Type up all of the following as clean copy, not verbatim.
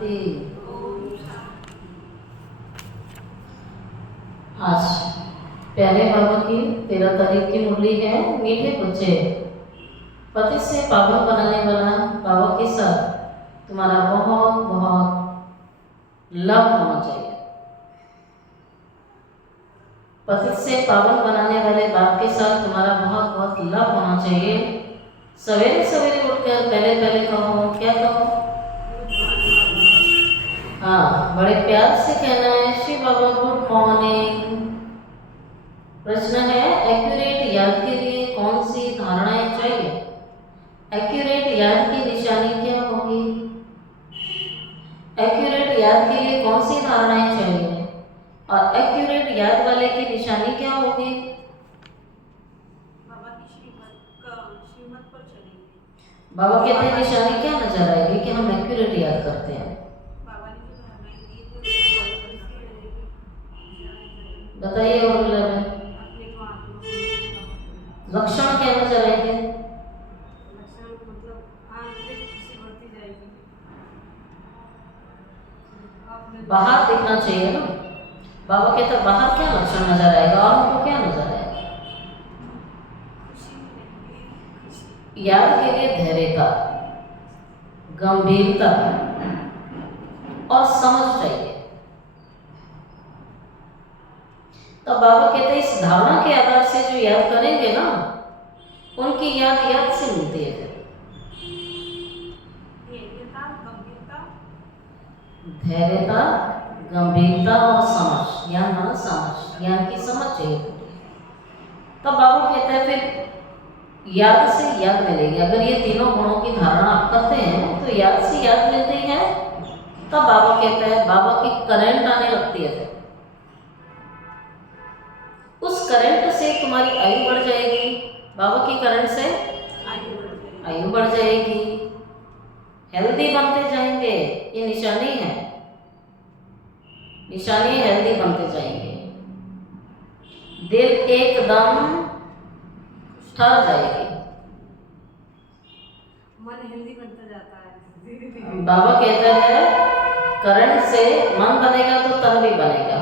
शांति। आज प्यारे बाबा की 13 तारीख की मुरली है। मीठे बच्चे, पति से पावन बनाने वाला बाबा के साथ तुम्हारा बहुत बहुत लव होना चाहिए। पति से पावन बनाने वाले बाप के साथ तुम्हारा बहुत बहुत लव होना चाहिए। सवेरे सवेरे उठकर पहले पहले कहो, क्या कहो? हाँ, बड़े प्यार से कहना है, श्री बाबा गुड मॉर्निंग। प्रश्न है, एक्यूरेट याद के लिए कौन सी धारणाएं चाहिए? एक्यूरेट याद की निशानी क्या होगी? एक्यूरेट याद के लिए कौन सी धारणाएं चाहिए और एक्यूरेट याद वाले की निशानी क्या होगी? बाबा की श्रीमत पर चलेंगे। बाबा कहते हैं निशानी क्या नजर आएगी कि हम एक्यूरेट याद करते हैं? बाबा ने जो धारणाएं दी थी बताइए। और अपने को लक्षण क्या नजर आएंगे? लक्षण मतलब आंतरिक खुशी बढ़ती जाएगी। बाहर दिखना चाहिए ना। बाबा कहते हैं बाहर क्या लक्षण नजर आएगा और हमको क्या नजर आएगा? याद के लिए धैर्यता, गंभीरता और समझ चाहिए। तो बाबा कहते हैं इस धारणा के आधार से जो याद करेंगे ना, उनकी याद याद से मिलती है। धैर्यता, गंभीरता और समझ, ज्ञान माना समझ, ज्ञान की समझ चाहिए। तब बाबा कहते हैं फिर याद से याद मिलेगी। अगर ये तीनों गुणों की धारणा आप करते हैं तो याद से याद मिलती है। तब बाबा कहते हैं बाबा की करंट आने लगती है। उस करंट से तुम्हारी आयु बढ़ जाएगी। बाबा की करंट से आयु बढ़ जाएगी, हेल्दी बनते जाएंगे। ये निशानी है, निशानी हेल्दी बनते जाएंगे। दिल एकदम ठहर जाएगी। मन हेल्दी बनता जाता है। बाबा कहते हैं करंट से मन बनेगा तो तन भी बनेगा।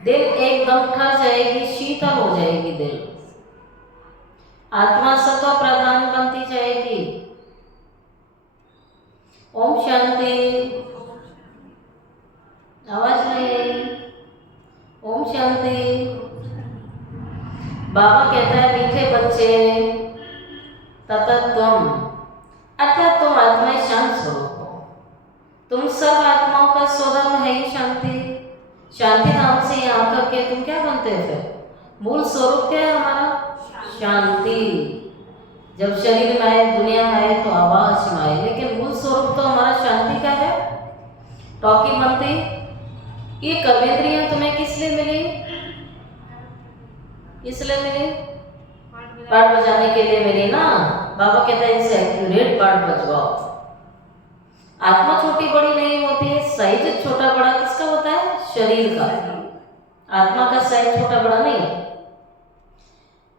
दिल एकदम ठहर जाएगी, शीतल हो जाएगी दिल। आत्मा सत्व प्रधान बनती जाएगी। ओम शांति। आवाज नहीं। ओम शांति। बाबा कहता है मीठे बच्चे, तथा तुम अर्थात तुम आत्माएं शांत स्वरूप हो। तुम सब आत्माओं का स्वधर्म है ही शांति। शांति धाम से यहाँ आकर के तुम क्या बनते हो? फिर मूल स्वरूप क्या है हमारा? शांति। जब शरीर में आए, दुनिया में आए तो आवाज में आए, लेकिन मूल स्वरूप तो हमारा शांति का है। टॉकी बनती। ये कर्मेंद्रियां तुम्हें किस लिए मिली? किस लिए मिली? पाठ बजाने के लिए मिली ना। बाबा कहते हैं इनसे एक्यूरेट पाठ बजवाओ। आत्मा छोटी बड़ी नहीं होती है। साइज छोटा बड़ा किसका होता है? शरीर का। आत्मा का साइज छोटा बड़ा नहीं है।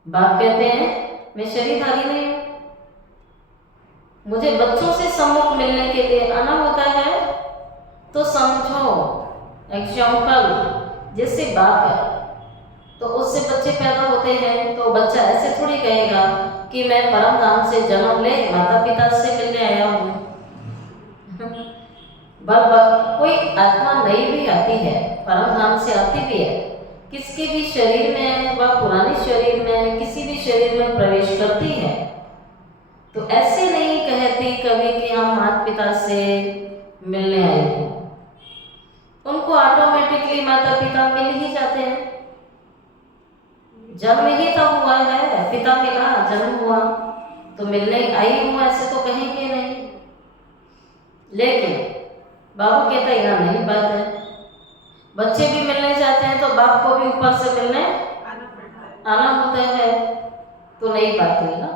बाप कहते हैं मैं शरीरधारी नहीं हूं, मुझे बच्चों से सम्मुख मिलने के लिए आना होता है। तो समझो एग्जाम्पल, जैसे बाप है तो उससे बच्चे पैदा होते हैं, तो बच्चा ऐसे थोड़ी कहेगा कि मैं परम धाम से जन्म ले माता पिता से मिलने आया हूँ। कोई आत्मा नई भी आती है, परम धाम से आती भी है, किसके भी शरीर में व पुराने शरीर में किसी भी शरीर में प्रवेश करती है, तो ऐसे नहीं कहती कभी कि हम माता पिता से मिलने आए हैं। उनको ऑटोमेटिकली माता पिता मिल ही जाते हैं। जन्म ही तो हुआ है, पिता मिला, जन्म हुआ तो मिलने आई हूँ ऐसे तो कहेंगे नहीं। लेकिन बाबा कहता है यहाँ नहीं बात है। बच्चे भी मिलने जाते हैं तो बाप को भी ऊपर से मिलने आना होता है, तो नई बात हुई ना।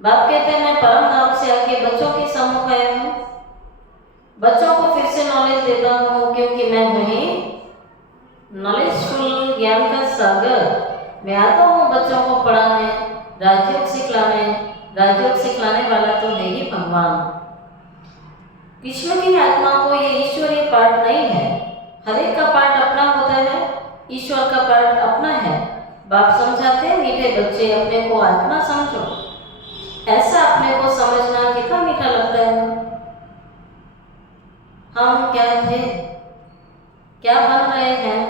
बाप कहते हैं मैं परम धाम से आके बच्चों के सम्मुख आया हूँ, बच्चों को फिर से नॉलेज देता हूँ, क्योंकि मैं वही नॉलेजफुल ज्ञान का सागर। मैं आता हूँ बच्चों को पढ़ाने, राजयोग सिखलाने। राजयोग सिखलाने वाला तो है ही भगवान। कृष्ण की आत्मा को ये ईश्वरीय पार्ट नहीं है। हर एक का पार्ट अपना होता है, ईश्वर का पार्ट अपना है। बाप समझाते हैं, मीठे बच्चे अपने को आत्मा समझो। ऐसा अपने को समझना कितना मीठा लगता है। हम क्या थे, क्या बन रहे हैं,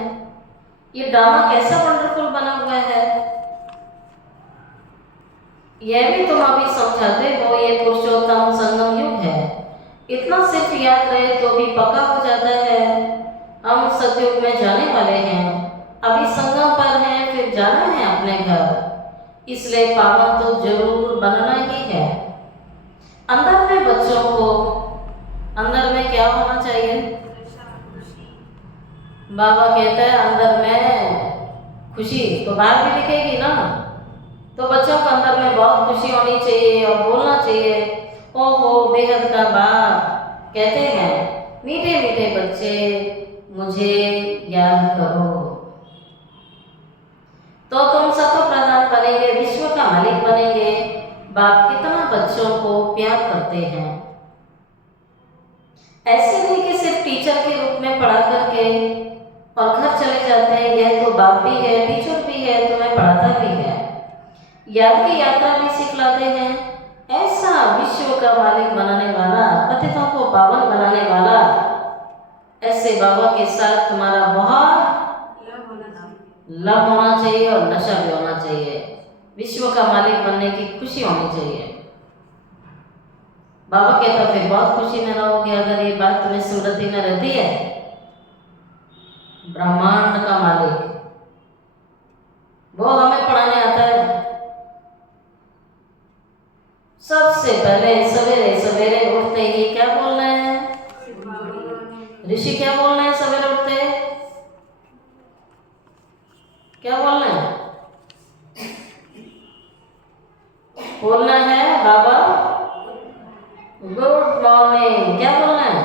ये ड्रामा कैसा वंडरफुल बना हुआ है। यह भी तुम अभी समझाते हो, ये पुरुषोत्तम संगम युग है। इतना सिर्फ याद रहे तो भी पक्का हो जाता है। हम सतयुग में जाने वाले हैं, अभी संगम पर हैं, फिर जाना है अपने घर। इसलिए पावन तो जरूर बनना ही है। अंदर में बच्चों को अंदर में क्या होना चाहिए? बाबा कहता है अंदर में खुशी, तो बाहर भी दिखेगी ना। तो बच्चों को अंदर में बहुत खुशी होनी चाहिए और बोलना चाहिए, ओहो बेहद का बाप। कहते हैं मीठे मीठे बच्चे मुझे याद करो, तो तुम सतो प्रधान बनेंगे, विश्व का मालिक बनेंगे। बाप कितना बच्चों को प्यार करते हैं। ऐसे नहीं कि सिर्फ टीचर के रूप में पढ़ा करके और घर चले जाते हैं। यह तो बाप भी है, टीचर भी है, तुम्हें पढ़ाता भी है, याद की यात्रा भी सिखलाते हैं। ऐसा विश्व का मालिक बनाने वाला, पतितों को पावन बनाने वाला, ऐसे बाबा के साथ तुम्हारा बहुत लव होना चाहिए और नशा भी होना चाहिए। विश्व का मालिक बनने की खुशी होनी चाहिए। बाबा कहता फिर बहुत खुशी में रहोगे अगर ये बात तुम्हें स्मृति में रहती है। ब्रह्मांड का मालिक वो हमें पढ़ाने आता है। सबसे पहले सवेरे सवेरे उठते ही क्या बोलना है? ऋषि क्या बोलना है सवेरे उठते? क्या बोलना है? बोलना है बाबा गुड मॉर्निंग। क्या बोलना है?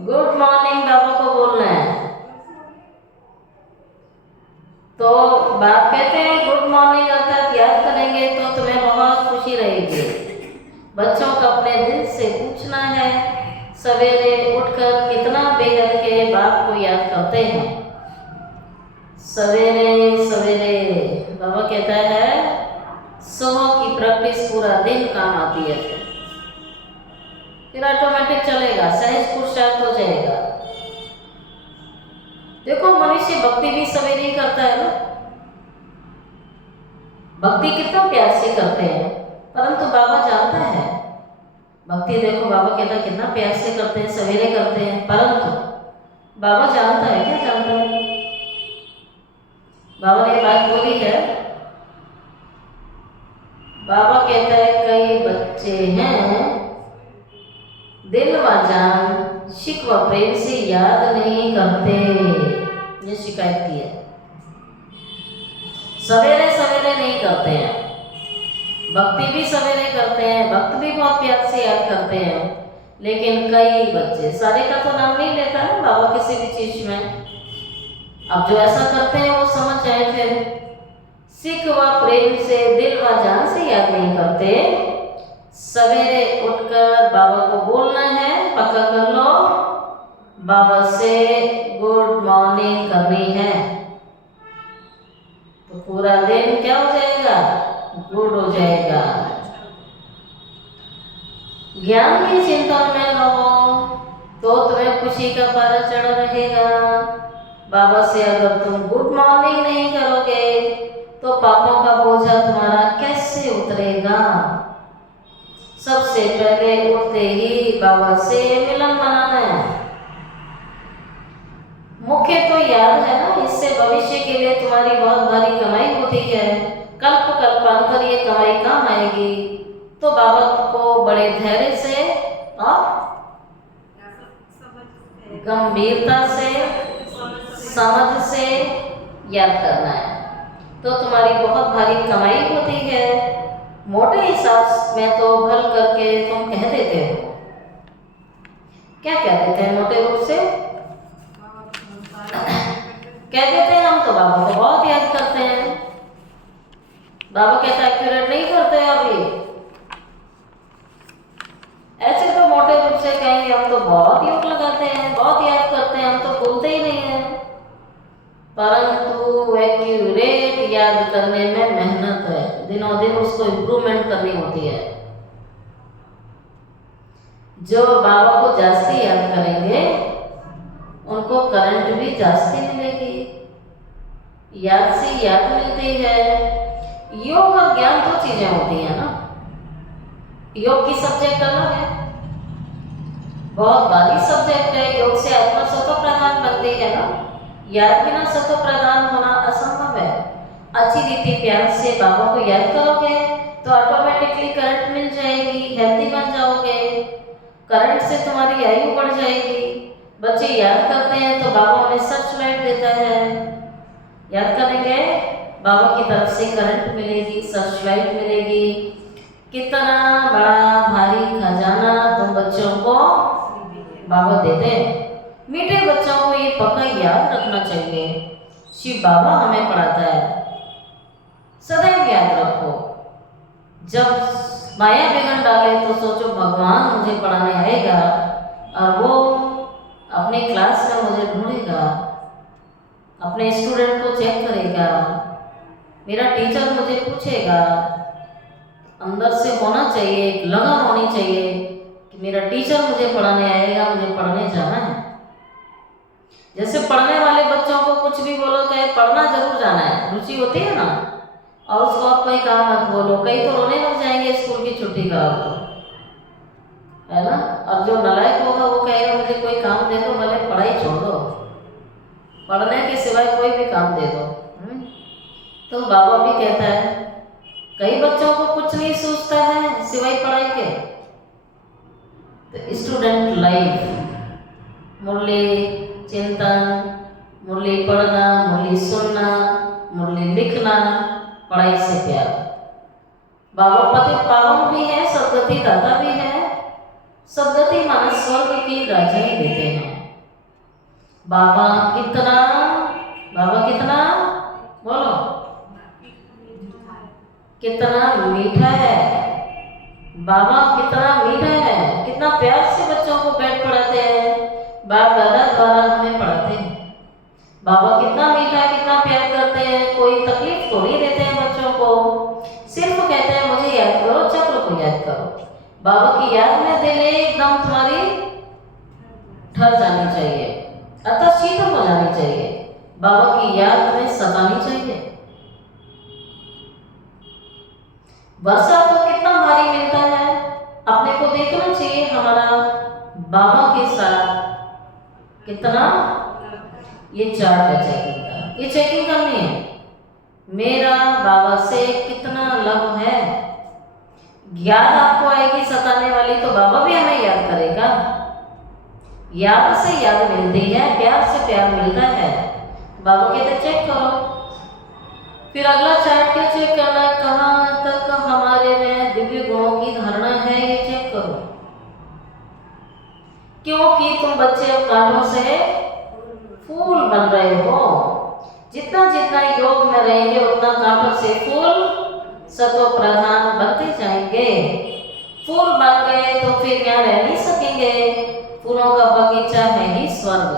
गुड मॉर्निंग बाबा को बोलना है। तो बाप कहते हैं गुड मॉर्निंग अर्थात याद करेंगे तो तुम्हें बहुत खुशी रहेगी। बच्चों को अपने दिल से पूछना है सवेरे उठकर कितना बेहद के बाप को याद करते हैं। सवेरे सवेरे बाबा कहता है 100 की प्रैक्टिस पूरा दिन काम आती है, फिर ऑटोमेटिक चलेगा, सहज पुरुषार्थ हो जाएगा। देखो मनुष्य भक्ति भी सवेरे ही करता है ना। भक्ति कितना प्यार से करते हैं, परंतु बाबा जानता है भक्ति। देखो बाबा कहता कितना प्यार से करते हैं, सवेरे करते हैं, परंतु बाबा जानता है। क्या जानता है? बाबा ने बात बोली है। बाबा कहता है कई बच्चे हैं दिल व जान शिक व प्रेम से याद नहीं करते, ये शिकायत की है। सवेरे सवेरे नहीं करते हैं, भक्ति भी सवेरे करते हैं, भक्त भी बहुत प्यार से याद करते हैं, लेकिन कई बच्चे, सारे का तो नाम नहीं लेता ना बाबा किसी भी चीज में। अब जो ऐसा करते हैं वो समझ जाए, फिर सिख व प्रेम से दिल व जान से याद नहीं करते। सवेरे उठकर बाबा को बोलना है, पक्का कर लो, बाबा से गुड मॉर्निंग करनी है, तो पूरा दिन क्या हो जाएगा? गुड हो जाएगा। ज्ञान की चिंता में रहो तो तुम्हें खुशी का पारा चढ़ा रहेगा। बाबा से अगर तुम गुड मॉर्निंग नहीं करोगे तो पापों का बोझा तुम्हारा कैसे उतरेगा? सबसे पहले उठते ही बाबा से मिलन मनाना है। मुख्य तो याद है ना, इससे भविष्य के लिए तुम्हारी बहुत भारी कमाई होती है। कल्प कल्पांतर ये कमाई काम आएगी। तो बाबा को बड़े धैर्य से और गंभीरता से समझ से याद करना है, तो तुम्हारी बहुत भारी कमाई होती है। मोटे हिसाब में तो भल करके तुम कह देते हो। क्या कह देते हैं मोटे रूप से? कह देते हैं हम तो बाबा को बहुत याद करते हैं। बाबा कहता एक्यूरेट नहीं करते अभी, ऐसे तो मोटे रूप से कहेंगे हम तो बहुत योग लगाते हैं, बहुत याद करते हैं, हम तो भूलते ही नहीं हैं। परंतु एक्यूरेट याद करने में मेहनत है, दिनों दिन उसको इम्प्रूवमेंट करनी होती है। जो बाबा को जास्ती याद करेंगे उनको करंट भी जास्ती मिलेगी, याद से याद मिलती है। योग और ज्ञान दो चीजें होती हैं ना। योग की सब्जेक्ट अलग है, बहुत भारी सब्जेक्ट है। योग से आत्मा सत्व प्रधान बनती है ना, याद बिना सत्व प्रधान होना असंभव है। अच्छी रीति प्यार से बाबा को याद करोगे तो ऑटोमेटिकली करंट मिल जाएगी, हेल्दी बन जाओगे, करंट से तुम्हारी आयु बढ़ जाएगी। बच्चे याद करते हैं तो बाबा उन्हें सर्च लाइट देता है, याद करेंगे बाबा की तरफ से करंट मिलेगी, सर्च लाइट मिलेगी। कितना बड़ा भारी खजाना तुम बच्चों को बाबा देते हैं। मीठे बच्चों को ये पक्का याद रखना चाहिए, शिव बाबा हमें पढ़ाता है, सदैव याद रखो। जब माया बिगड़ डाले तो सोचो भगवान मुझे पढ़ाने आएगा और वो अपनी क्लास में मुझे ढूंढेगा, अपने स्टूडेंट को चेक करेगा, मेरा टीचर मुझे पूछेगा। अंदर से होना चाहिए, एक लगन होनी चाहिए कि मेरा टीचर मुझे पढ़ाने आएगा, मुझे पढ़ने जाना है। जैसे पढ़ने वाले बच्चों को कुछ भी बोलो कहे पढ़ना जरूर जाना है, रुचि होती है ना, और उसको आप कोई काम मत बोलो, कई तो रोने लग जाएंगे स्कूल की छुट्टी कराओ तो, है ना। और जो नालायक होगा वो कहेगा मुझे कोई काम दे दो, भले पढ़ाई छोड़ दो, पढ़ने के सिवाय कोई भी काम दे दो। तो बाबा भी कहता है कई बच्चों को कुछ नहीं सोचता है सिवाय पढ़ाई के। तो स्टूडेंट लाइफ मुरली चिंतन, मुरली पढ़ना, मुरली सुनना, मुरली लिखना, पढ़ाई से प्यार। बाबा पति पावन भी है, सदगति दाता भी है। सदगति माना स्वर्ग की राजाई देते हैं। बाबा कितना बोलो कितना मीठा है, बाबा कितना मीठा है, कितना प्यार से बच्चों को बैठ पढ़ाते हैं, बाप दादा द्वारा हमें पढ़ाते हैं। बाबा कितना मीठा है, कितना प्यार करते हैं, कोई तकलीफ तो नहीं देते हैं बच्चों को, सिर्फ कहते हैं मुझे याद करो, चक्र को याद करो। बाबा की याद में दिल एकदम तुम्हारी ठहर जानी चाहिए, अतः शीतल हो जानी चाहिए, बाबा की याद में सतानी चाहिए। वर्षा तो कितना भारी मिलता है, अपने को देखना चाहिए हमारा बाबा के साथ कितना। ये चार्ट है चेकिंग का, ये चेकिंग करनी है मेरा बाबा से कितना लव है। याद आपको आएगी सताने वाली तो बाबा भी हमें याद करेगा। याद से याद मिलती है, प्यार से प्यार मिलता है। बाबा कहते चेक करो। फिर अगला चार्ट क्या चेक करना है, कहाँ तक हमारे में दिव्य गुणों की धारणा है, ये चेक करो। क्योंकि तुम बच्चे अब कांटों से फूल बन रहे हो। जितना जितना योग में रहेंगे उतना कांटों से फूल सतो प्रधान बनते जाएंगे। फूल बन गए तो फिर यहाँ रह नहीं सकेंगे, फूलों का बगीचा है ही स्वर्ग,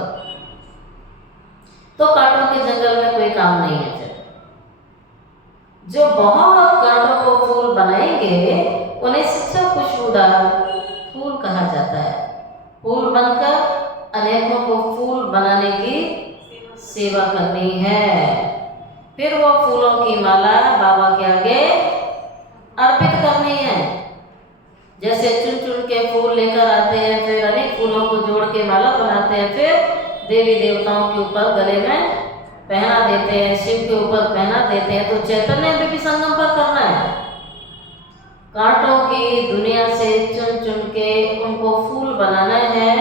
तो कांटों के जंगल में कोई काम नहीं है। जो बहुत कांटों को फूल बनाएंगे उन्हें सच्चा खुशबूदार फूल कहा जाता है। फूल बनकर अनेकों को फूल बनाने की सेवा करनी है। फिर वो फूलों की माला बाबा के आगे अर्पित करनी है। जैसे चुन चुन के फूल लेकर आते हैं, फिर अनेक फूलों को जोड़ के माला बनाते हैं, फिर देवी देवताओं के ऊपर गले में पहना देते हैं, शिव के ऊपर पहना देते हैं। तो चैतन्य में भी संगम पर करना है। कांटों की दुनिया से चुन चुन के उनको फूल बनाना है।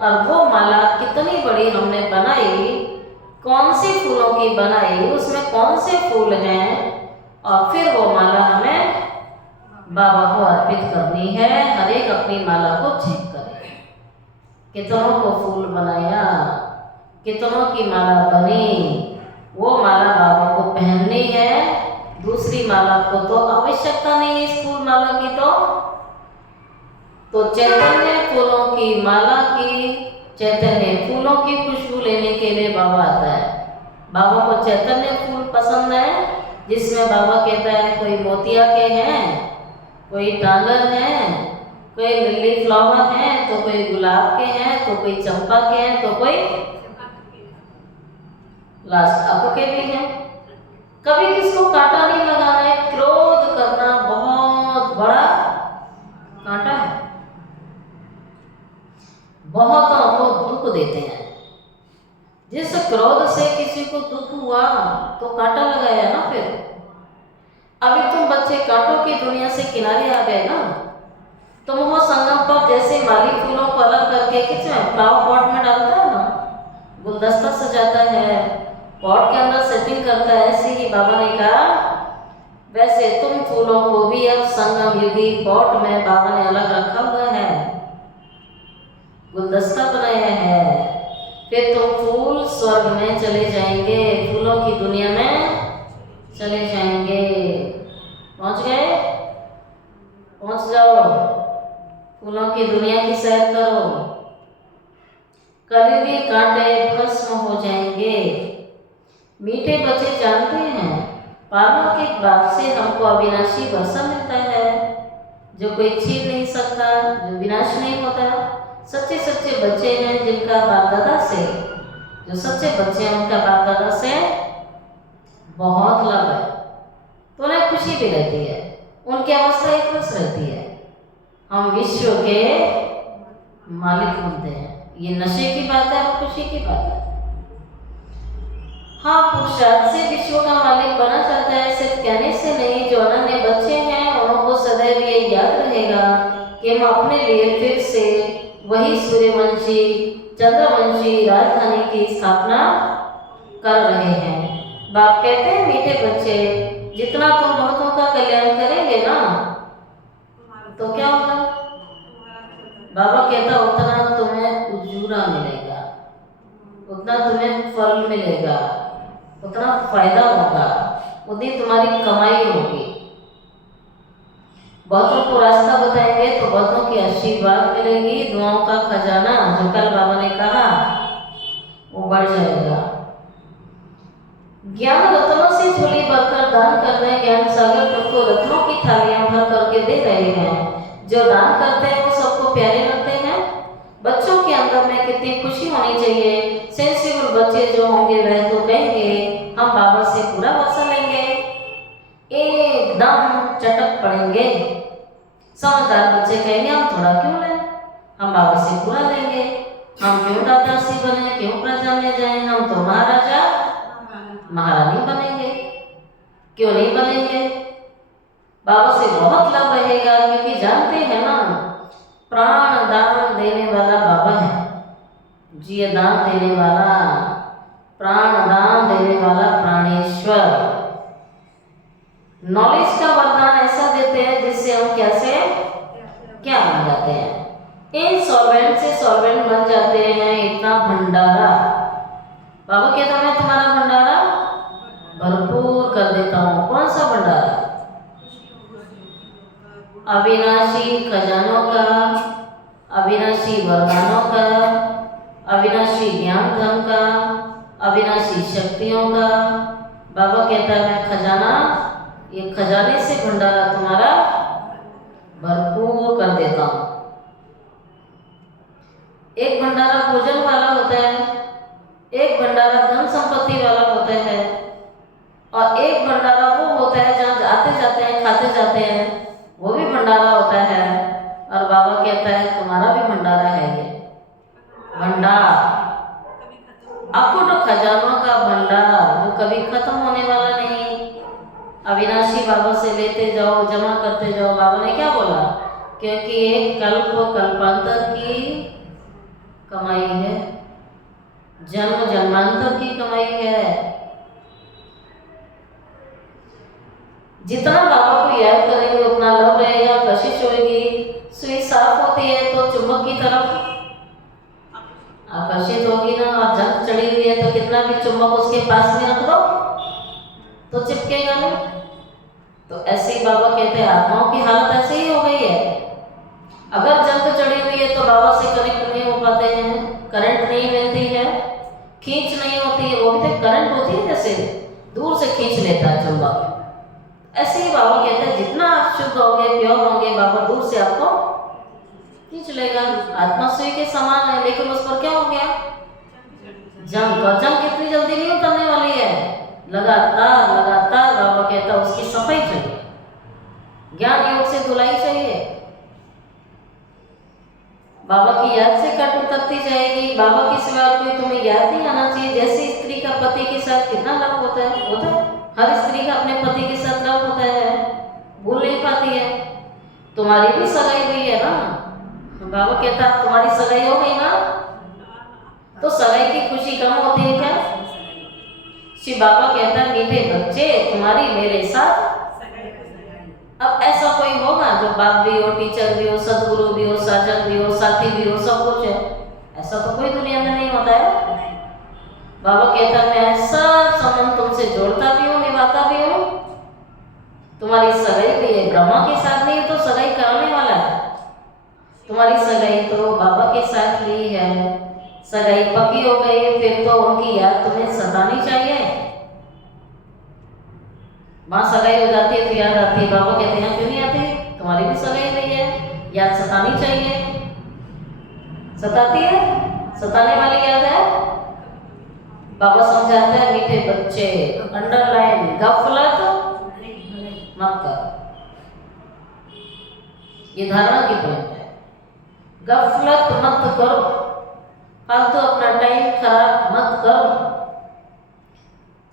और वो माला कितनी बड़ी हमने बनाई, कौन सी फूलों की बनाई, उसमें कौन से फूल हैं, और फिर वो माला हमें बाबा को अर्पित करनी है। हर एक अपनी माला को चेक करे, कितनों को फूल बनाया, कितनों की माला बनी, वो माला बाबा को पहननी है। दूसरी माला को तो आवश्यकता नहीं है, इस फूल माला की तो तो चैतन्य फूलों की माला की, चैतन्य फूलों की खुशबू लेने के लिए बाबा आता है। बाबा को चैतन्य फूल पसंद है, जिसमें बाबा कहता है कोई मोतिया के हैं, कोई टांगर हैं, कोई लिली फ्लावर हैं, तो कोई गुलाब के हैं, तो कोई चंपा के हैं, तो कोई लास्ट आपको के भी हैं। कभी किसको कांटा नहीं लगाना है। क्रोध करना बहुत बड़ा कांटा है, बहुतों को दुख देते हैं। जिस क्रोध से किसी को दुख हुआ तो कांटा लगाया ना। फिर अभी तुम बच्चे कांटों की दुनिया से किनारे आ गए ना। तुम वो संगम पर जैसे माली फूलों को अलग करके किसमें फ्लावर पॉट में डालता है ना, गुलदस्ता सजाता है, पॉट के अंदर सेटिंग करता है, ऐसे ही बाबा ने कहा वैसे तुम फूलों को भी अब संगम युगी पॉट में बाबा ने अलग रखा हुआ है, गुलदस्ता बनाया है। फिर तुम फूल स्वर्ग में चले जाएंगे, फूलों की दुनिया में चले जाएंगे। पहुंच गए? पहुंच जाओ, फूलों की दुनिया की सैर करो। करीबी कांटे भस्म हो जाएंगे। मीठे बच्चे जानते हैं पालक के बाप से हमको अविनाशी वर्षा मिलता है, जो कोई छीन नहीं सकता, जो विनाश नहीं होता। सच्चे सच्चे बच्चे हैं जिनका बाप दादा से, जो सच्चे बच्चे हैं उनका बाप दादा से बहुत लाभ है, तो उन्हें खुशी भी रहती है, उनकी अवस्था एक रस रहती है। हम विश्व के मालिक बनते हैं। ये नशे की बात है और खुशी की बात है। हाँ, पुरुषार्थ से विश्व का मालिक बना चाहता है, सिर्फ कहने से नहीं। जो अनन्य बच्चे हैं उनको सदैव ये याद रहेगा कि हम अपने लिए फिर से वही सूर्यवंशी चंद्रवंशी राजधानी की स्थापना कर रहे हैं। बाप कहते हैं मीठे बच्चे, जितना तुम बहुतों का कल्याण करेंगे ना तो क्या होगा? बाबा कहता उतना तुम्हें उजूरा मिलेगा, उतना तुम्हें फल मिलेगा, उतना फायदा होगा, उतनी तुम्हारी कमाई होगी। बहुतों को रास्ता बताएंगे तो बहुतों की आशीर्वाद मिलेगी, दुआओं का खजाना जो कल बाबा ने कहा वो बढ़ जाएगा। ज्ञान रत्नों से झोली भरकर दान करना है। ज्ञान सागर तुमको रत्नों की थालियां भर करके दे रहे हैं। जो दान करते हैं वो सबको प्यारे लगते हैं। बच्चों के अंदर में कितनी खुशी होनी चाहिए। सेंसिबल बच्चे जो होंगे वह तो कहेंगे हम बाबा से पूरा वर्षा लेंगे, एकदम चटक पड़ेंगे। समझदार बच्चे कहेंगे हम थोड़ा क्यों लें, हम बाबा से पूरा लेंगे। हम क्यों दादासी बने, क्यों प्रजा में जाएं, हम तो महाराजा महारानी बनेंगे। क्यों नहीं बनेंगे? बाबा से बहुत लाभ रहेगा, क्योंकि जानते हैं ना प्राण दान देने वाला बाबा है। जी दान देने वाला, प्राण दान देने वाला प्राणेश्वर। नॉलेज का वरदान ऐसा देते हैं जिससे हम कैसे क्या बन जाते हैं। इनसॉल्वेंट से सॉल्वेंट बन जाते हैं। इतना भंडारा बाबा कहता मैं तुम्हारा भंडारा भरपूर कर देता हूँ। कौन सा भंडारा? अविनाशी खजानों का, अविनाशी वरदानों का, अविनाशी ज्ञान धन का, अविनाशी शक्तियों का। बाबा कहता है मैं खजाना, ये खजाने से भंडारा तुम्हारा भरपूर कर देता हूँ। एक भंडारा भोजन वाला होता है, एक भंडारा धन संपत्ति वाला होता है, और एक भंडारा वो होता है जहाँ आते जाते हैं खाते जाते हैं, वो भी भंडारा होता है। और बाबा कहता है तुम्हारा भी भंडारा है ये भंडार, अकुट खजानों का भंडार जो कभी खत्म होने वाला नहीं। अविनाशी बाबा से लेते जाओ, जमा करते जाओ। बाबा ने क्या बोला? क्योंकि एक कल्प कल्पांतर की कमाई है, जन्म जन्मांतर की कमाई है। जितना बाबा को याद करेंगे उतना लव रहेगा, कशिश होगी। सुई साफ होती है तो चुंबक की तरफ आकर्षित होगी ना, और जंग चढ़ी हुई है तो कितना भी चुंबक उसके पास में रख दो तो चिपकेगा नहीं। तो ऐसे ही बाबा कहते हैं आत्माओं की हालत ऐसे ही हो गई है। अगर जंग चढ़ी हुई है तो बाबा से कनेक्ट नहीं हो पाते हैं, करंट नहीं मिलती है, खींच नहीं होती है। वो भी तो करंट होती है, जैसे दूर से खींच लेता है चुंबक, ऐसे ही बाबा कहते हैं जितना आप शुद्ध होंगे, प्योर होंगे, बाबा दूर से आपको खींच लेगा। आत्मा सुई के समान है, लेकिन उस पर क्या हो गया जंग। और जंग कितनी जल्दी नहीं उतरने वाली है, लगातार लगातार बाबा कहता है उसकी सफाई चाहिए, ज्ञान योग से धुलाई चाहिए। बाबा की याद से कट उतरती जाएगी। बाबा के सिवा कोई तुम्हें याद नहीं आना चाहिए। जैसे स्त्री का पति के साथ कितना लव होता है, हर स्त्री का अपने पति के साथ लव होता है, भूल नहीं पाती है। तुम्हारी भी सगाई हुई है ना, बाबा कहता है तुम्हारी सगाई हो गई ना, तो सगाई की खुशी कम होती है क्या? श्री बाबा कहता है मीठे बच्चे तुम्हारी मेरे साथ। अब ऐसा कोई होगा जो बाप भी हो, टीचर भी हो, सदगुरु भी हो, साजन भी हो, साथी भी हो, सब कुछ है, ऐसा तो कोई दुनिया में नहीं होता है। बाबा कहता है मैं सब संबंध तुमसे जोड़ता भी हूँ, निभाता भी हूँ। तुम्हारी सगाई भी है, ब्रह्मा के साथ नहीं तो सगाई कराने वाला है। तुम्हारी सगाई तो बाबा के साथ ली है, सगाई पक्की हो गई, फिर तो उनकी याद तुम्हें सतानी चाहिए। माँ सगाई हो जाती है तो याद आती है, बाबा कहते हैं क्यों नहीं आती, तुम्हारी भी सगाई नहीं है, याद सतानी चाहिए। सताती है, सताने वाली याद है। बाबा समझाते हैं मीठे बच्चे, अंडरलाइन गफलत मत कर, ये धारणा की पॉइंट है। गफलत मत करो, फालतू अपना टाइम खराब मत करो।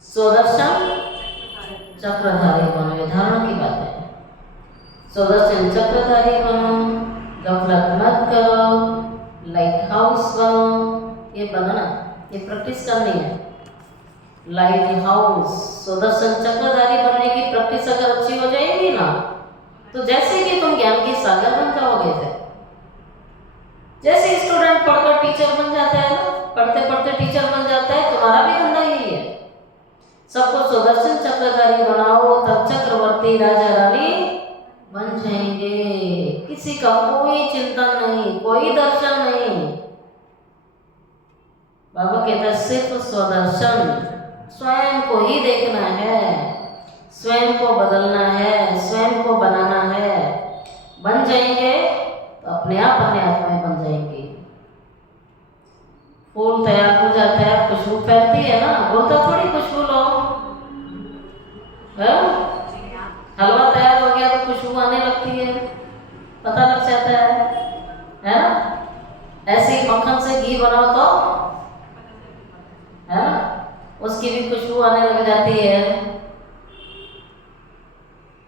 स्वदर्शन चक्रधारी बनो, ये धारणा की बात है। स्वदर्शन चक्रधारी बनो, गफलत मत करो, लाइट हाउस बनो। ये बनना, ये प्रैक्टिस करनी है। लाइट हाउस, स्वदर्शन चक्रधारी बनने की प्रैक्टिस अगर अच्छी हो जाएगी ना, तो जैसे कि तुम ज्ञान के सागर बन जाओगे थे। जैसे स्टूडेंट पढ़कर टीचर बन जाता है ना, पढ़ते पढ़ते टीचर बन जाता है, तुम्हारा भी धंधा यही है। सबको सुदर्शन चक्रधारी बनाओ, तब चक्रवर्ती राजा रानी बन जाएंगे। किसी का कोई चिंतन नहीं, कोई दर्शन नहीं। बाबा कहता है सिर्फ स्वदर्शन, स्वयं को ही देखना है, स्वयं को बदलना है, स्वयं को बनाना है। बन जाएंगे तो अपने आप आत्माएं बन जाएंगी। फूल तैयार हो जाता है, खुशबू फैलती है ना, बोलता थोड़ी खुशबू लो। हलवा तैयार हो गया तो खुशबू आने लगती है, पता लग जाता है ना। ऐसे ही मक्खन से घी बनाओ तो है ना, उसकी भी खुशबू आने लग जाती है।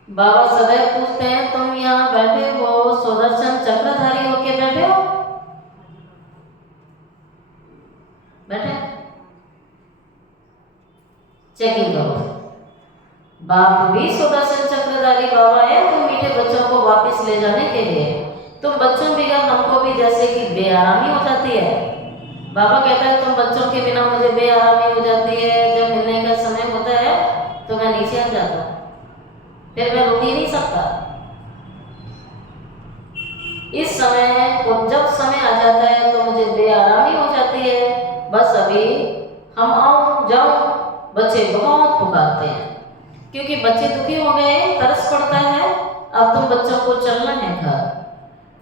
बाबा सदैव पूछते हैं तुम यहाँ बैठे हो, सुदर्शन चक्रधारी होके बैठे हो? बैठे? चेकिंग करो। बाप भी सुदर्शन चक्रधारी बाबा है, तुम मीठे बच्चों को वापस ले जाने के लिए। तुम बच्चों बिना हमको भी जैसे कि बेआरामी हो जाती है। बाबा कहता है तुम बच्चों के बिना मुझे बेआरामी हो जाती है। जब मिलने का समय होता है तो मैं नीचे आ जाता हूँ, फिर मैं रुक ही नहीं सकता। इस समय को जब समय आ जाता है तो मुझे बेआरामी हो जाती है। बस अभी हम आओ जाओ, बच्चे बहुत पुकारते हैं क्योंकि बच्चे दुखी हो गए, तरस पड़ता है। अब तुम बच्चों को चलना है घर,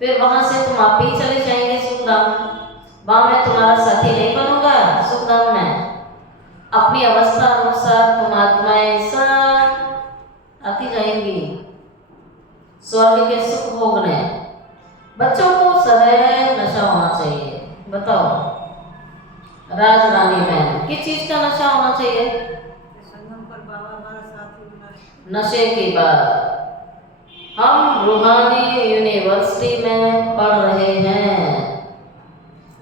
फिर वहां से तुम आप ही चले जाएंगे सुखधाम। वहां मैं तुम्हारा साथी नहीं बनूंगा। सुखधाम में अपनी अवस्था अनुसार तुम आत्माएं सब आती जाएंगी स्वर्ग के सुख भोगने। बच्चों को सदैव नशा होना चाहिए। बताओ राज रानी में किस चीज का नशा होना चाहिए? नशे की बात। हम रूहानी यूनिवर्सिटी में पढ़ रहे हैं।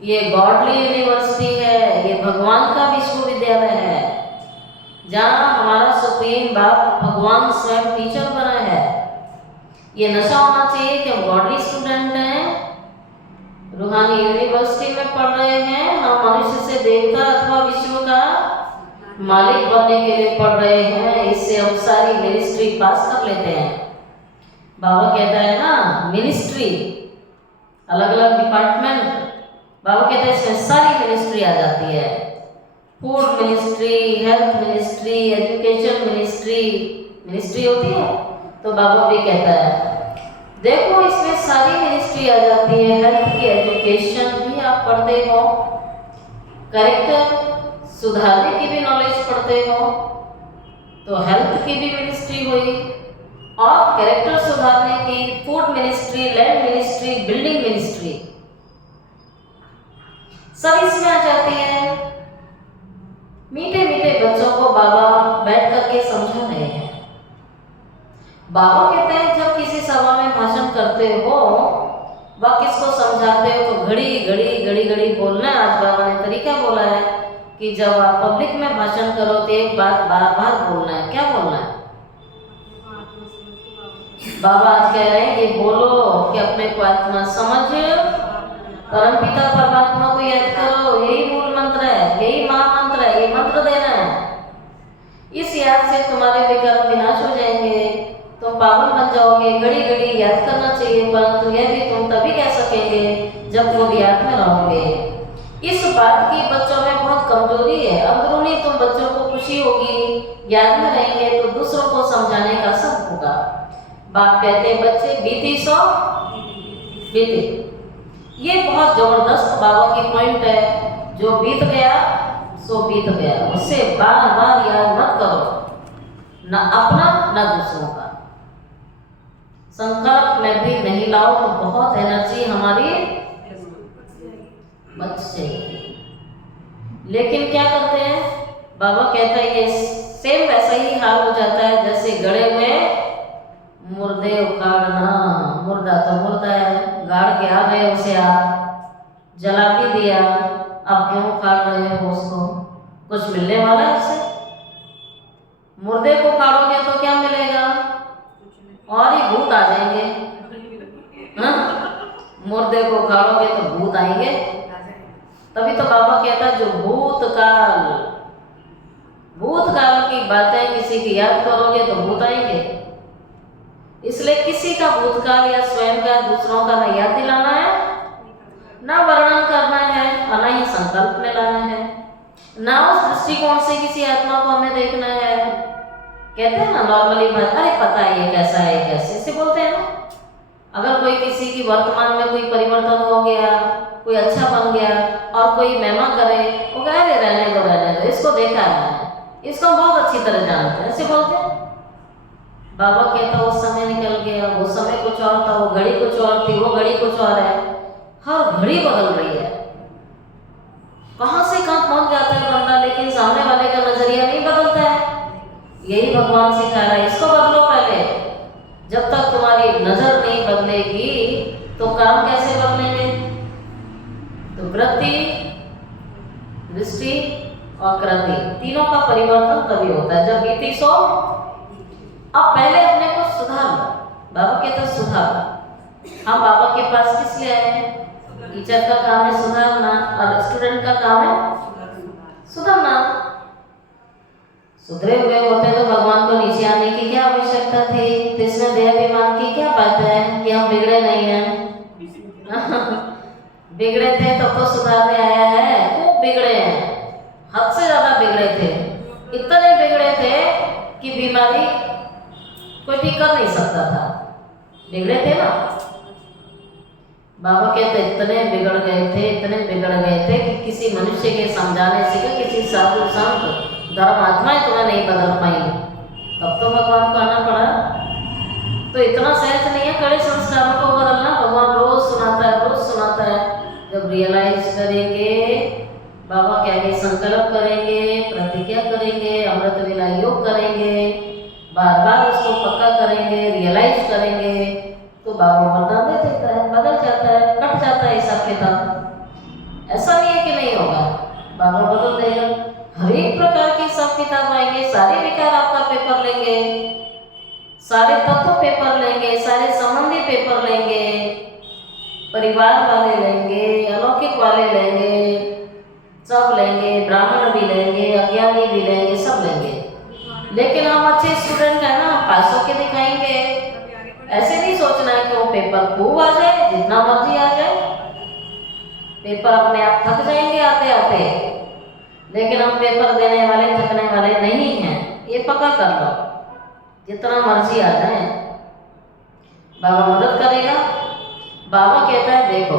ये गॉडली यूनिवर्सिटी है, ये भगवान का विश्वविद्यालय है, जहाँ हमारा सुप्रीम बाप भगवान स्वयं टीचर बना है। ये नशा होना चाहिए कि हम गॉडली स्टूडेंट हैं, रूहानी यूनिवर्सिटी में पढ़ रहे हैं। हम मनुष्य से देवता अथवा विश्व का मालिक बनने के लिए पढ़ रहे हैं। इससे हम सारी मिनिस्ट्री पास कर लेते हैं। बाबा कहता है ना मिनिस्ट्री, अलग अलग डिपार्टमेंट, बाबा कहते हैं इसमें सारी मिनिस्ट्री आ जाती है। Food ministry, health ministry, education ministry, ministry होती है। तो बाबा भी कहता है देखो इसमें सारी मिनिस्ट्री आ जाती है। हेल्थ की एजुकेशन भी आप पढ़ते हो, कैरेक्टर सुधारने की भी नॉलेज पढ़ते हो, तो हेल्थ की भी मिनिस्ट्री हुई, और कैरेक्टर सुधारने की food ministry, land ministry, building ministry सब इसमें आ जाती है। मीठे मीठे बच्चों को बाबा बैठ करके समझा रहे हैं। बाबा कहते हैं जब किसी सभा में भाषण करते हो व किसको समझाते हो तो घड़ी बोलना है। आज बाबा ने तरीका बोला है कि जब आप पब्लिक में भाषण करो तो एक बात बार बार बोलना है। क्या बोलना है? बाबा आज कह रहे हैं ये बोलो कि अपने को आत्मा समझ, परमपिता परमात्मा को याद करो। यही मूल मंत्र है, यही महामंत्र है, ये मंत्र देना है। इस याद से तुम्हारे विकार विनाश हो जाएंगे, तुम पावन बन जाओगे। घड़ी याद करना चाहिए, परंतु यह भी तुम तभी कह सकेंगे जब वो याद में रहोगे। इस बात की बच्चों में बहुत कमजोरी है। अंदरूनी तुम बच्चों को खुशी होगी, याद में रहेंगे तो दूसरों को समझाने का सब होगा। बाप कहते हैं बच्चे बीती सो बीते। ये बहुत जबरदस्त बाबा की पॉइंट है। जो बीत गया सो बीत गया, उससे बार बार याद मत करो, ना अपना ना दूसरों का। संकल्प में भी नहीं लाओ तो बहुत एनर्जी हमारी बच जाएगी। लेकिन क्या करते हैं, बाबा कहता है ये सेम वैसा ही हाल हो जाता है जैसे गड़े हुए मुर्दे उखाड़ना। मुर्दा तो मुर्दा है, गाड़ के आ गए उसे, आप जला भी दिया, अब क्यों उखाड़ रहे हो उसको? कुछ मिलने वाला है उससे? मुर्दे को उखाड़ोगे तो क्या मिलेगा? और ही भूत आ जाएंगे। हाँ? मुर्दे को उखाड़ोगे तो भूत आएंगे। तभी तो बाबा कहता है जो भूतकाल की बातें किसी की याद करोगे तो भूत आएंगे। इसलिए किसी का भूतकाल या स्वयं का दूसरों का न याद दिलाना है, ना वर्णन करना है, और ना ही संकल्प में लाना है, ना उस दृष्टिकोण से किसी आत्मा को हमें देखना है। कहते हैं ना नॉर्मली बात, अरे पता है ये कैसा है, कैसे से बोलते हैं ना। अगर कोई किसी की वर्तमान में कोई परिवर्तन हो गया, कोई अच्छा बन गया और कोई महिमा करे, वो कह रहे रहने दो, इसको देखा है, इसको बहुत अच्छी तरह जानते हैं, ऐसे बोलते हैं। बाबा कहता वो समय निकल गया, वो समय कुछ और था, वो घड़ी कुछ और थी, वो घड़ी कुछ और है। हर घड़ी बदल रही है, कहां से कहां पहुंच जाता है बंदा, लेकिन सामने वाले का नजरिया नहीं बदलता है। यही भगवान सिखा रहा है, इसको बदलो पहले। जब तक तुम्हारी नजर नहीं बदलेगी तो काम कैसे बदलेंगे? तो वृत्ति, दृष्टि और कृति, तीनों का परिवर्तन तभी होता है जब बीती सो। अब पहले अपने को सुधार लो। बाबा कहते सुधार। हम बाबा के पास किस लिए आए हैं? टीचर का काम है सुधारना और स्टूडेंट का काम है सुधरना। सुधरे हुए होते तो भगवान को नीचे आने की क्या आवश्यकता थी? तो इसमें देहाभिमान की क्या बात है कि हम बिगड़े नहीं हैं? बिगड़े थे तो सुधारने आया है। खूब बिगड़े हैं, हद से ज्यादा बिगड़े थे। इतने बिगड़े थे कि बीमारी कोई ठीक कर नहीं सकता था। बिगड़े थे ना। बाबा कहते इतने बिगड़ गए थे कि किसी मनुष्य के समझाने से, किसी साधु संत धर्म आत्माएं तुम्हें नहीं बदल पाई, तब तो भगवान को आना पड़ा। तो इतना सहज नहीं है कड़े संस्कारों को बदलना। भगवान रोज सुनाता है। जब रियलाइज करेंगे, बाबा क्या के संकल्प करेंगे, प्रतिज्ञा करेंगे, अमृत वेला योग करेंगे, बार बार उसको पक्का करेंगे, रियलाइज करेंगे, तो बाबा वरदान दे देता है, बदल जाता है, कट जाता है हिसाब किताब। ऐसा नहीं है कि नहीं होगा, बाबा बदल देगा। हर एक प्रकार के हिसाब किताब आएंगे, सारे विकार आपका पेपर लेंगे, सारे तत्व पेपर लेंगे, सारे संबंधी पेपर लेंगे, परिवार वाले लेंगे, अलौकिक वाले लेंगे, सब लेंगे, ब्राह्मण भी लेंगे, अज्ञानी भी लेंगे, सब लेंगे। लेकिन हम अच्छे स्टूडेंट है ना, पास होके दिखाएंगे। ऐसे नहीं सोचना है कि वो पेपर खूब आ जाए, जितना मर्जी आ जाए। पेपर अपने आप थक जाएंगे आते आते, लेकिन हम पेपर देने वाले थकने वाले नहीं हैं। ये पक्का कर लो, जितना मर्जी आ जाए बाबा मदद करेगा। बाबा कहता है देखो,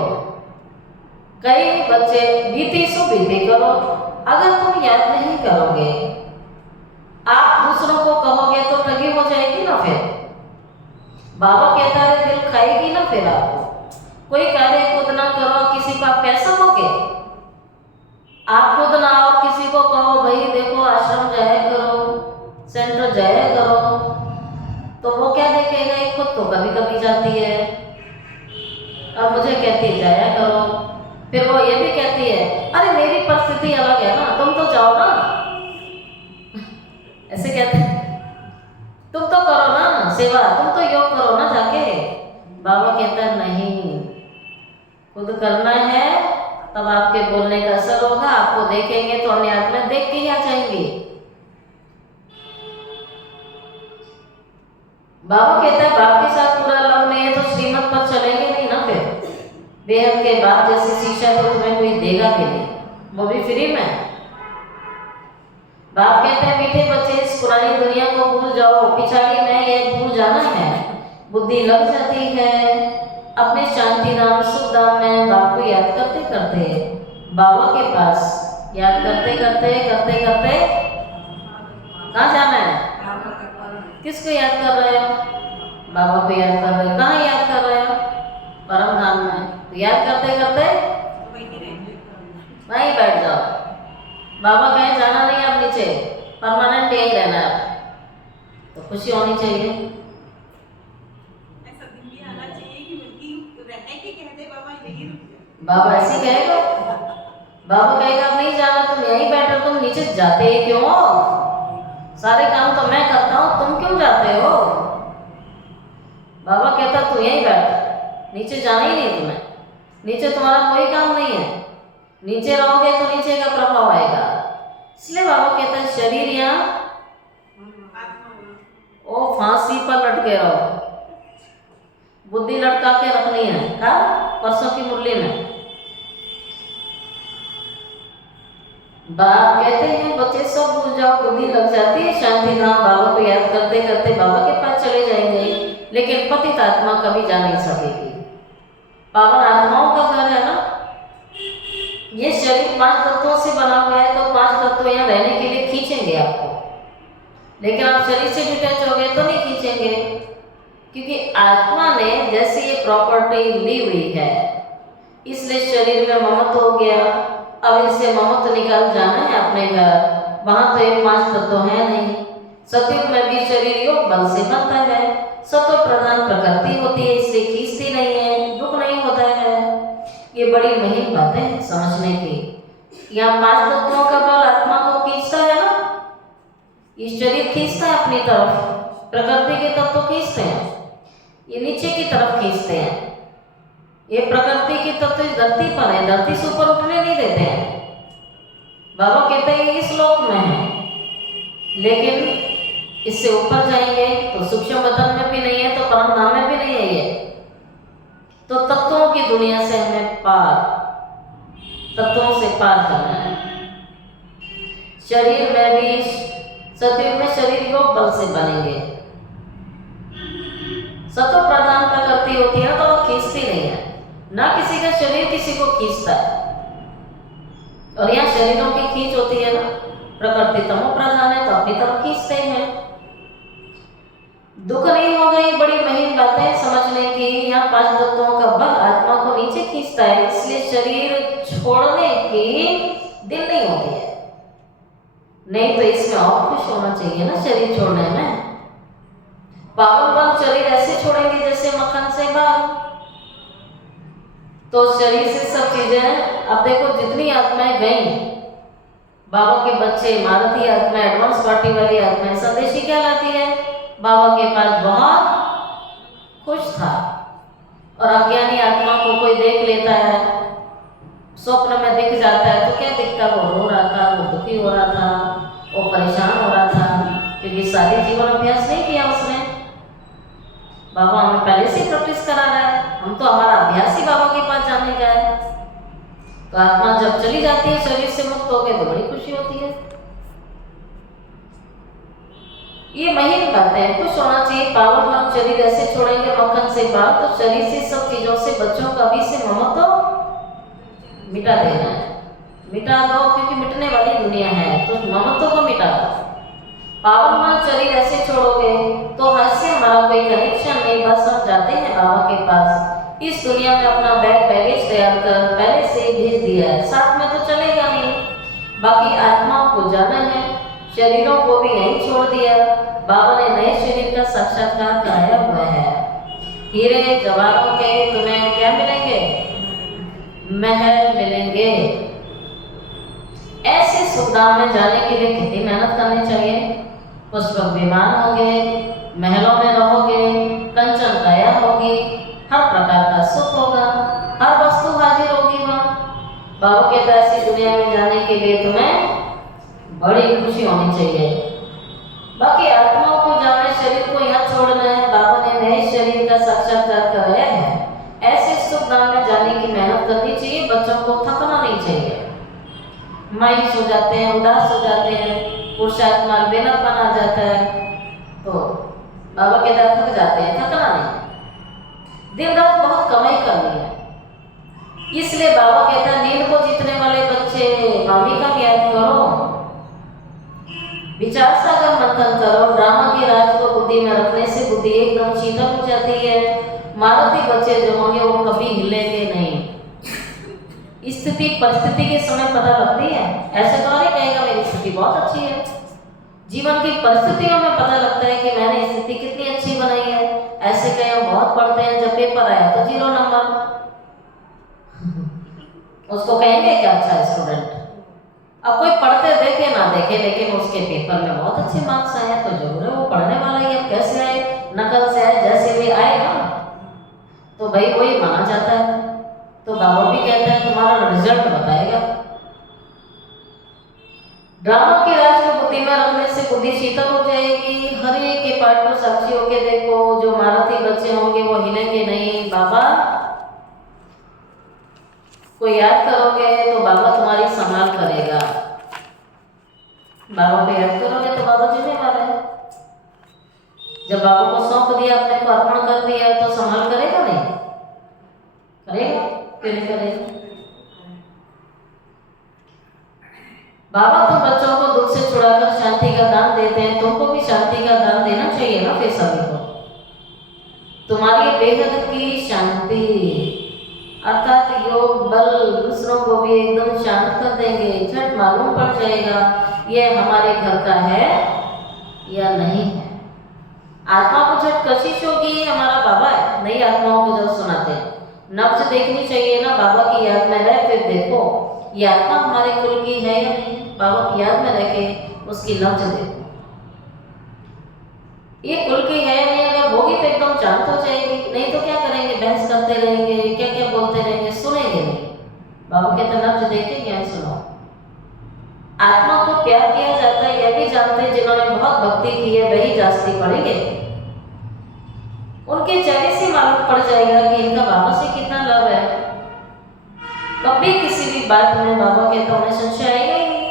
कई बच्चे बीती सो बीती करो, अगर तुम याद नहीं करोगे, आप दूसरों को कहोगे तो ठगी हो जाएगी ना। फिर बाबा कहता है दिल खाएगी ना। फिर आपको कोई कार्य खुद ना करो, किसी को आप कैसे कहोगे? आप खुद ना आओ, किसी को कहो भाई देखो आश्रम जाया करो, सेंटर जाया करो, तो वो क्या देखेगा? खुद तो कभी कभी जाती है और मुझे कहती है जाया करो। फिर वो ये भी कहती है अरे मेरी परिस्थिति अलग है ना, तुम तो जाओ ना। ऐसे कहते हैं, तुम तो करो ना सेवा, तुम तो योग करो ना जाके। बाबा कहता है नहीं, खुद करना है तब आपके बोलने का असर होगा। आपको देखेंगे तो अन्य आत्मा देख के ही आ जाएंगी। बाबा कहता है बाप के साथ पूरा लव नहीं है तो श्रीमत पर चलेंगे नहीं ना। फिर बेहद के बाद जैसी शिक्षा तो तुम्हें कोई देगा भी नहीं, वो भी फ्री में। बाप कहते हैं मीठे बच्चे इस पुरानी दुनिया को भूल जाओ, पिछाड़ी में ये भूल जाना है। बुद्धि लग जाती है अपने शांति धाम सुख धाम में बाप को याद करते करते, बाबा के पास याद करते करते करते करते कहाँ जाना है? किसको याद कर रहे हो? बाबा को याद कर रहे हो। कहाँ याद कर रहे हो? परम धाम में। तो याद करते करते वहीं बैठ जाओ। बाबा कहें जाना नहीं अब नीचे, परमानेंट यही रहना है। तो खुशी होनी चाहिए। ऐसा दिन भी आना चाहिए कि बल्कि रहने के कहते बाबा यही रुक जाए। बाबा ऐसे कहेगा, बाबा कहेगा अब नहीं जाना, तुम यहीं बैठो, तुम नीचे जाते ही क्यों हो? सारे काम तो मैं करता हूँ, तुम क्यों जाते हो? बाबा कहता तू यहीं बैठ, नीचे जाना ही नहीं तुम्हें, नीचे तुम्हारा कोई काम नहीं है। नीचे रहोगे तो नीचे का प्रभाव आएगा। इसलिए बाबा कहता है शरीर यहाँ ओ फांसी पर लटके रहो, बुद्धि लटका के रखनी है। कब? परसों की मुरली में बाप कहते हैं बच्चे सब भूल जाओ, बुद्धि लग जाती है शांति धाम। बाबा को याद करते करते बाबा के पास चले जाएंगे, लेकिन पतित आत्मा कभी जा नहीं सकेगी। पावन आत्माओं का घर है ना। ये शरीर 5 तत्वों से बना हुआ है, तो 5 तत्व यहाँ रहने के लिए खींचेंगे आपको, लेकिन आप शरीर से डिटैच हो गए तो नहीं खींचेंगे, क्योंकि आत्मा ने जैसे ये प्रॉपर्टी ली हुई है, इसलिए शरीर में ममत्व हो गया। अब इनसे ममत्व निकाल जाना है अपने घर। वहां तो ये 5 तत्व है नहीं। सतयुग में भी शरीर योग बल से बनता है, सत्व प्रधान प्रकृति होती है, इससे खींचती नहीं है, दुख नहीं होता है। ये बड़ी महीन बातें हैं समझने की। यहाँ 5 तत्वों का बल आत्मा को खींचता है ना, ये शरीर खींचता है अपनी तरफ, प्रकृति के तत्व खींचते हैं, ये नीचे की तरफ खींचते हैं। ये प्रकृति की तत्व इस धरती पर है, धरती से ऊपर उठने नहीं देते हैं। बाबा कहते हैं इस लोक में है, लेकिन इससे ऊपर जाएंगे तो सूक्ष्म बदन में भी नहीं है, तो परम धाम में भी नहीं है। ये तो तत्वों की दुनिया से हमें पार, तत्वों से पार करना है। शरीर में भी सतयुग में शरीर योग बल से बनेंगे। सत्व प्रधान प्रकृति होती है तो वो खींचती नहीं है ना, किसी का शरीर किसी को खींचता है। और यहाँ शरीरों की खींच होती है ना, प्रकृति तमो प्रधान है तो अपनी तरफ खींचते हैं। दुख नहीं होगा। ये बड़ी महीन बातें समझने की। यहाँ 5 तत्वों का बल आत्मा को नीचे खींचता है, इसलिए शरीर छोड़ने की दिल नहीं होती है। नहीं तो इसमें और खुश होना चाहिए ना शरीर छोड़ने में। पावन बल शरीर ऐसे छोड़ेंगे जैसे मक्खन से बाल। तो शरीर से सब चीजें, अब देखो जितनी आत्माएं गई, बाबा के बच्चे, मारुति आत्मा, एडवांस पार्टी वाली आत्मा, संदेशी क्या लाती है? बाबा के पास बहुत खुश था। और अज्ञानी आत्मा को कोई देख लेता है, स्वप्न में दिख जाता है, तो क्या दिखता? वो रो रहा था, वो दुखी हो रहा था, वो परेशान हो रहा था, क्योंकि सारी जीवन अभ्यास नहीं किया उसने। बाबा हमें पहले से प्रैक्टिस करा रहा है, हम तो हमारा अभ्यास ही बाबा के पास जाने का है। तो आत्मा जब चली जाती है शरीर से मुक्त होकर तो बड़ी खुशी होती है। ये महीन बातें हैं, खुश होना चाहिए। पावन मन शरीर ऐसे छोड़ेंगे मक्खन से बाल, तो शरीर से सब चीजों से बच्चों का भी से ममत्व मिटा देना है। मिटा दो, क्योंकि मिटने वाली दुनिया है, तो ममत्व को मिटा दो। पावन मन शरीर ऐसे छोड़ोगे तो हंस से हमारा कोई कनेक्शन नहीं, बस हम जाते हैं बाबा के पास। इस दुनिया में अपना बैगेज तैयार कर पहले से भेज दिया है, साथ में तो चलेगा नहीं। बाकी आत्माओं को जाना है, शरीरों को भी यहीं छोड़ दिया। बाबा ने नए शरीर का साक्षात्कार कराया हुआ है। हीरे जवाहरों के तुम्हें क्या मिलेंगे? महल मिलेंगे। ऐसे सुखधाम में जाने के लिए कितनी मेहनत करनी चाहिए? पुष्पक विमान होंगे, महलों में रहोगे, कंचन काया होगी, हर प्रकार का सुख होगा, हर वस्तु हाजिर होगी वहाँ। बाबा कहता है ऐसी दुनिया में जाने के लिए तुम्हें बड़ी खुशी होनी चाहिए। बाकी आत्माओं को जाने, शरीर को यहाँ छोड़ना है। बाबा ने नए शरीर का साक्षात्कार कराया है। ऐसे सुखधाम में जाने की मेहनत करनी चाहिए, बच्चों को थकना नहीं चाहिए। मायूस हो जाते हैं, उदास हो जाते हैं, पुरुषार्थ मार्ग बेनापन आ जाता है, तो बाबा के दर थक जाते हैं। थकना नहीं, दिन रात बहुत कमाई करनी है। इसलिए बाबा कहता है नींद को जीतने वाले बच्चे मामी का ज्ञान करो, विचार सागर मंथन करो। ड्रामा के राज को बुद्धि में रखने से बुद्धि एकदम शीतल हो जाती है। मारुति बच्चे जो होंगे वो कभी हिलेंगे नहीं। स्थिति परिस्थिति के समय पता लगती है। ऐसे तो नहीं कहेगा मेरी स्थिति बहुत अच्छी है। जीवन की परिस्थितियों में पता लगता है कि मैंने स्थिति कितनी अच्छी बनाई है। ऐसे कहे हम बहुत पढ़ते हैं, जब पेपर आया तो 0 नंबर। उसको कहेंगे क्या अच्छा स्टूडेंट? अब कोई पढ़ते देखे ना देखे, लेकिन उसके पेपर में बहुत अच्छे मार्क्स आए तो जरूर है वो पढ़ने वाला ही। अब कैसे आए? नकल से आए, जैसे भी आए ना, तो भाई वही माना जाता है। तो बाबा भी कहते हैं तुम्हारा रिजल्ट बताएगा। ड्रामा के राज को बुद्धि में रखने से बुद्धि शीतल हो जाएगी। हर एक के पाठ को साक्षी होके देखो, जो मारुति बच्चे होंगे वो हिलेंगे नहीं। बाबा को याद करोगे तो बाबा तुम्हारी संभाल करेगा। बाबा को याद करोगे तो बाबा जिम्मेवार है। जब बाबा को सौंप दिया, अपने को अर्पण कर दिया, तो संभाल करेगा नहीं? करेगा? क्यों नहीं करेगा? बाबा तुम बच्चों को दुख से छुड़ाकर शांति का दान देते हैं, तुमको भी शांति का दान देना चाहिए ना फिर सभी को। तुम्हारी बेहद की शांति अर्थात योग बल दूसरों को भी एकदम शांत कर देंगे। झट मालूम पड़ जाएगा ये हमारे घर का है या नहीं है। आत्मा को झट कशिश होगी हमारा बाबा है। नई आत्माओं को जब सुनाते हैं नब्ज देखनी चाहिए ना, बाबा की याद में रह फिर देखो ये आत्मा हमारे कुल की है या नहीं। बाबा की याद में रह के उसकी नब्ज देखो, ये कुल की है नहीं। अगर होगी तो एकदम शांत हो जाएगी, नहीं तो क्या करेंगे? बहस करते रहेंगे, क्या क्या बोलते रहेंगे, सुनेंगे नहीं। बाबा कहते नब्ज देखे ज्ञान सुनो। आत्मा को प्यार किया जाता है यह भी जानते हैं जिन्होंने बहुत भक्ति की है वही जास्ती पढ़ेंगे। उनके चेहरे से मालूम पड़ जाएगा कि इनका बाबा से कितना लव है। कभी किसी भी बात में बाबा कहता उन्हें संशय आएगा ही नहीं।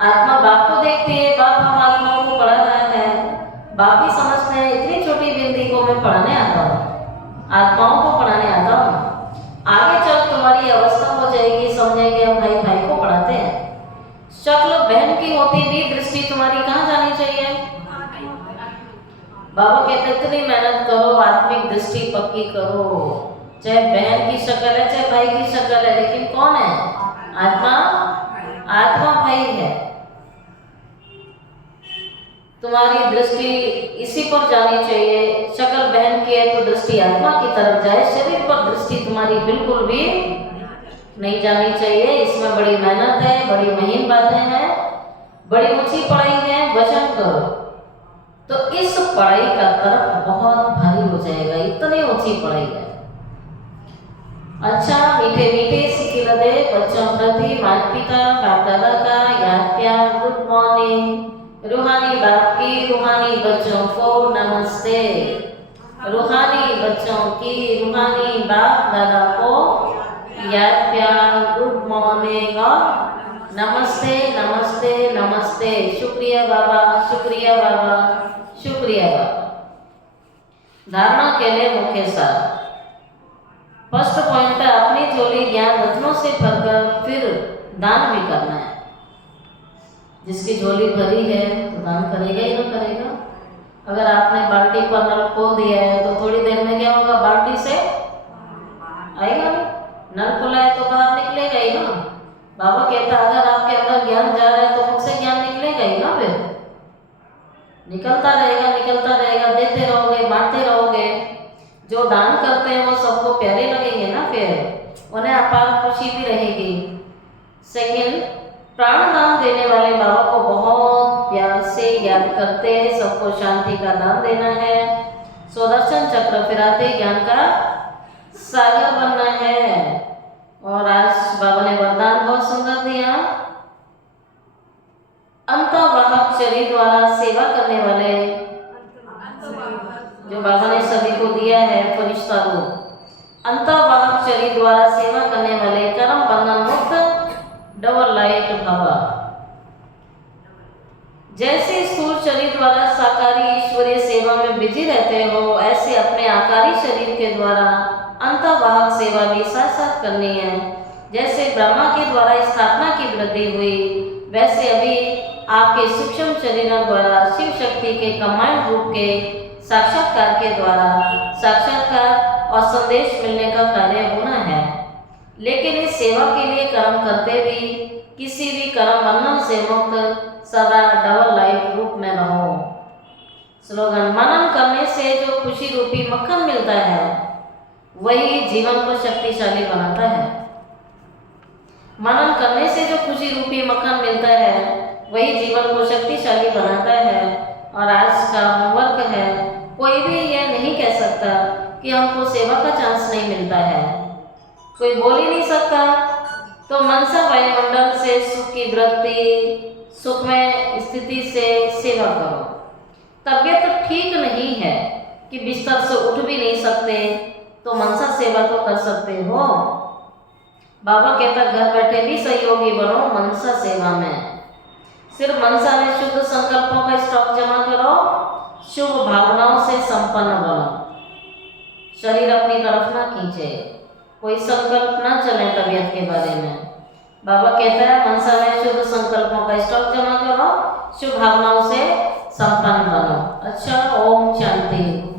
आत्मा बाप को देखती है, बाप हम आत्माओं को पढ़ा रहा है। बाप भी समझते हैं इतनी छोटी बिंदी को मैं पढ़ाने आता हूँ, आत्माओं को पढ़ाने आता हूँ। आगे चल तुम्हारी अवस्था हो जाएगी, समझेंगे हम भाई भाई को पढ़ाते हैं। शक्ल बहन की होती भी दृष्टि तुम्हारी कहाँ जानी चाहिए? बाबा कहते इतनी मेहनत करो, आत्मिक दृष्टि पक्की करो। चाहे बहन की शक्ल है चाहे भाई की शक्ल है, लेकिन कौन है? आत्मा। आत्मा भाई है। तुम्हारी दृष्टि इसी पर जानी चाहिए। शक्ल बहन की है तो दृष्टि आत्मा की तरफ जाए, शरीर पर दृष्टि तुम्हारी बिल्कुल भी नहीं जानी चाहिए। इसमें बड़ी मेहनत है, बड़ी महीन बातें हैं, बड़ी ऊंची पढ़ाई है। वचन करो तो इस पढ़ाई का तरफ बहुत भारी हो जाएगा, इतनी ऊंची पढ़ाई है। अच्छा मीठे मीठे सिखिलदे बच्चों प्रति माता पिता बाप दादा का याद प्यार, गुड मॉर्निंग। रूहानी बाप की रूहानी बच्चों को नमस्ते। रूहानी बच्चों की रूहानी बाप दादा को याद प्यार, गुड मॉर्निंग और नमस्ते नमस्ते नमस्ते। शुक्रिया बाबा, शुक्रिया बाबा, शुक्रिया बाबा। धारणा के लिए मुख्य सार। फर्स्ट पॉइंट है अपनी झोली ज्ञान रत्नों से भरकर फिर दान भी करना है। जिसकी झोली भरी है तो दान करेगा ही ना करेगा। अगर आपने बाल्टी पर नल खोल दिया है तो थोड़ी देर में क्या होगा, बाल्टी से आएगा ना। नल खुला है तो बाहर निकलेगा ही ना। बाबा कहता अगर आपके अंदर ज्ञान जा रहा है तो मुझसे ज्ञान निकलेगा ही ना, फिर निकलता रहेगा निकलता रहेगा। देते रहोगे, बांटते रहोगे। जो दान करते हैं वो सबको प्यारे लगेंगे ना, फिर उन्हें अपार खुशी भी रहेगी। सेकेंड, प्राण दान देने वाले बाबा को बहुत प्यार से याद करते, सबको शांति का दान देना है। सुदर्शन चक्र फिराते ज्ञान का सागर बनना है। और आज बाबा ने वरदान बहुत सुंदर दिया। अंतवाहक शरीर द्वारा सेवा करने वाले, जो बाबा ने सभी को दिया है फरिश्ता रूप। अंतवाहक शरीर द्वारा सेवा करने वाले कर्म बंधन मुक्त डबल लाइट बाबा। जैसे स्थूल शरीर द्वारा साकारी ईश्वरीय सेवा में बिजी रहते हो, ऐसे अपने आकारी शरीर के द्वारा अंतवाहक सेवा भी साथ साथ करनी है। जैसे ब्रह्मा के द्वारा स्थापना की वृद्धि हुई, वैसे अभी आपके सूक्ष्म शरीरों द्वारा शिव शक्ति के कमांड रूप के साक्षात्कार के द्वारा साक्षात्कार और संदेश मिलने का कार्य होना है। लेकिन इस सेवा के लिए कर्म करते भी किसी भी कर्म बंधन से मुक्त सदा डबल लाइट रूप में रहो। स्लोगन, मनन करने से जो खुशी रूपी मक्खन मिलता है वही जीवन को शक्तिशाली बनाता है। मनन करने से जो खुशी रूपी मक्खन मिलता है वही जीवन को शक्तिशाली बनाता है। और आज का होमवर्क है, कोई भी यह नहीं कह सकता कि हमको सेवा का चांस नहीं मिलता है। कोई बोल ही नहीं सकता। तो मनसा वायुमंडल से सुख की वृत्ति, सुखमय स्थिति से सेवा करो। तबीयत ठीक नहीं है कि बिस्तर से उठ भी नहीं सकते, तो मनसा सेवा तो कर सकते हो। बाबा कहता घर बैठे भी सहयोगी बनो मनसा सेवा में। सिर्फ मनसा में शुद्ध संकल्पों का स्टॉक जमा करो, शुभ भावनाओं से संपन्न बनो। शरीर अपनी तरफ ना खींचे, कोई संकल्प ना चले तबीयत के बारे में। बाबा कहता है मनसा में शुद्ध संकल्पों का स्टॉक जमा करो, शुभ भावनाओं से संपन्न बनो। अच्छा, ओम शांति।